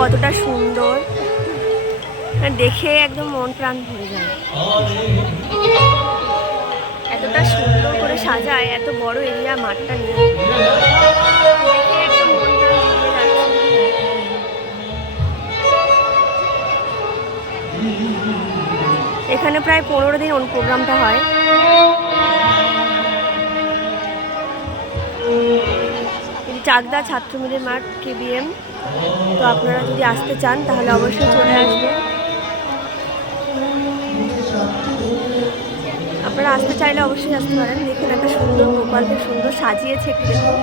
কতটা সুন্দর। দেখে একদম মন প্রাণ ভরে যায়। এতটা সুন্দর করে সাজায়, এত বড় এরিয়া মাঠটা নিয়ে। এখানে প্রায় পনেরো দিন প্রোগ্রামটা হয়। চাকদা ছাত্র মিলের মাঠ, কেবিএম। তো আপনারা যদি আসতে চান, তাহলে অবশ্যই চলে আসবেন। আপনারা আসতে চাইলে অবশ্যই আসতে পারেন। দেখুন, একটা সুন্দর প্রকল্পে সুন্দর সাজিয়েছে একটু দেখুন।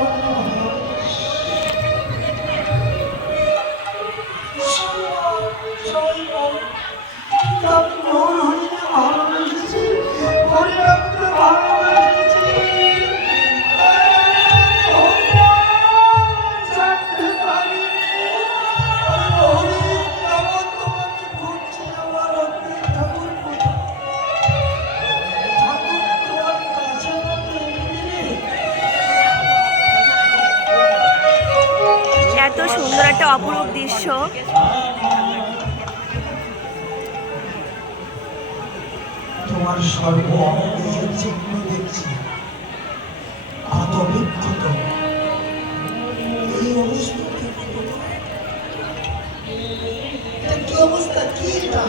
এত সুন্দর একটা অপরূপ দৃশ্য। তোমার সর্ব কি অবস্থা? কি এটা?